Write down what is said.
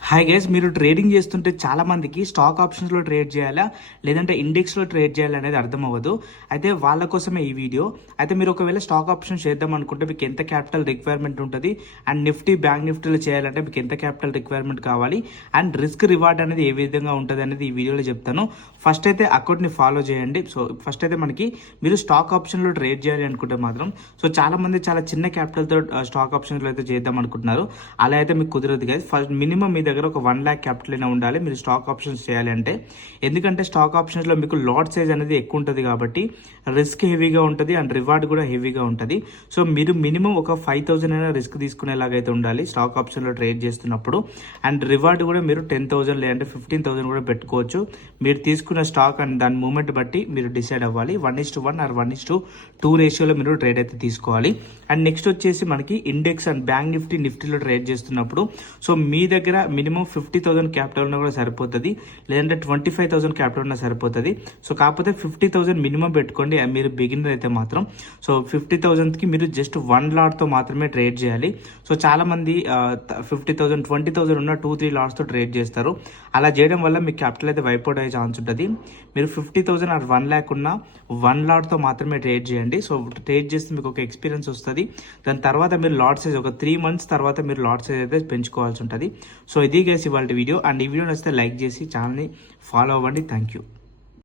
Hi guys, మీరు trading చేస్తుంటే చాలా మందికి స్టాక్ ఆప్షన్స్లో ట్రేడ్ చేయాలా లేదంటే ఇండెక్స్లో ట్రేడ్ చేయాలా అనేది అర్థం అవ్వదు. అయితే వాళ్ళ కోసమే ఈ వీడియో. అయితే మీరు ఒకవేళ స్టాక్ ఆప్షన్ చేద్దాం అనుకుంటే మీకు ఎంత క్యాపిటల్ రిక్వైర్మెంట్ ఉంటుంది, అండ్ నిఫ్టీ బ్యాంక్ నిఫ్టీలో చేయాలంటే మీకు ఎంత క్యాపిటల్ రిక్వైర్మెంట్ కావాలి, అండ్ రిస్క్ రివార్డ్ అనేది ఏ విధంగా ఉంటుంది అనేది ఈ వీడియోలో చెప్తాను. ఫస్ట్ అయితే అకౌంట్ని ఫాలో చేయండి. సో ఫస్ట్ అయితే మనకి మీరు స్టాక్ ఆప్షన్లో ట్రేడ్ చేయాలి అనుకుంటే మాత్రం చాలా మంది చాలా చిన్న క్యాపిటల్తో స్టాక్ ఆప్షన్స్లో అయితే చేద్దాం అనుకుంటున్నారు. అలా అయితే మీకు కుదరదు గైస్. ఫస్ట్ మినిమం మీ దగ్గర ఒక 1 lakh క్యాపిటల్ అయినా ఉండాలి మీరు స్టాక్ ఆప్షన్స్ చేయాలి అంటే. ఎందుకంటే స్టాక్ ఆప్షన్స్లో మీకు లాట్ సైజ్ అనేది ఎక్కువ ఉంటుంది కాబట్టి రిస్క్ హెవీగా ఉంటుంది అండ్ రివార్డ్ కూడా హెవీగా ఉంటుంది. సో మీరు మినిమం ఒక 5,000 అయినా రిస్క్ తీసుకునేలాగైతే ఉండాలి స్టాక్ ఆప్షన్లో ట్రేడ్ చేస్తున్నప్పుడు. అండ్ రివార్డ్ కూడా మీరు 10,000 లేదంటే 15,000 కూడా పెట్టుకోవచ్చు. మీరు తీసుకున్న స్టాక్ అండ్ దాని మూమెంట్ బట్టి మీరు డిసైడ్ అవ్వాలి. 1:1 ఆర్ 1:2 రేషియోలో మీరు ట్రేడ్ అయితే తీసుకోవాలి. అండ్ నెక్స్ట్ వచ్చేసి మనకి ఇండెక్స్ అండ్ బ్యాంక్ నిఫ్టీలో ట్రేడ్ చేస్తున్నప్పుడు సో మీ దగ్గర మినిమం 50,000 క్యాపిటల్ ఉన్నా కూడా సరిపోతుంది, లేదంటే 25,000 క్యాపిటల్ ఉన్నా సరిపోతుంది. సో కాకపోతే 50,000 మినిమం పెట్టుకోండి మీరు బిగినర్ అయితే మాత్రం. సో 50,000కి మీరు జస్ట్ 1 లాట్తో మాత్రమే ట్రేడ్ చేయాలి. సో చాలా మంది 50,000 20,000 ఉన్న 2-3 లాట్స్తో ట్రేడ్ చేస్తారు. అలా చేయడం వల్ల మీ క్యాపిటల్ అయితే వైపౌట్ అయ్యే ఛాన్స్ ఉంటుంది. మీరు 50,000 ఆర్ 1 lakh ఉన్న 1 లాట్తో మాత్రమే ట్రేడ్ చేయండి. సో ట్రేడ్ చేస్తే మీకు ఒక ఎక్స్పీరియన్స్ వస్తుంది. దాని తర్వాత మీరు లాట్ సైజ్ ఒక 3 months తర్వాత మీరు లాట్ సైజ్ అయితే పెంచుకోవాల్సి ఉంటుంది. సో ఇది గైస్ ఇవాళ వీడియో. అండ్ ఈ వీడియో నచ్చితే లైక్ చేసి ఛానల్ని ఫాలో అవ్వండి. Thank you.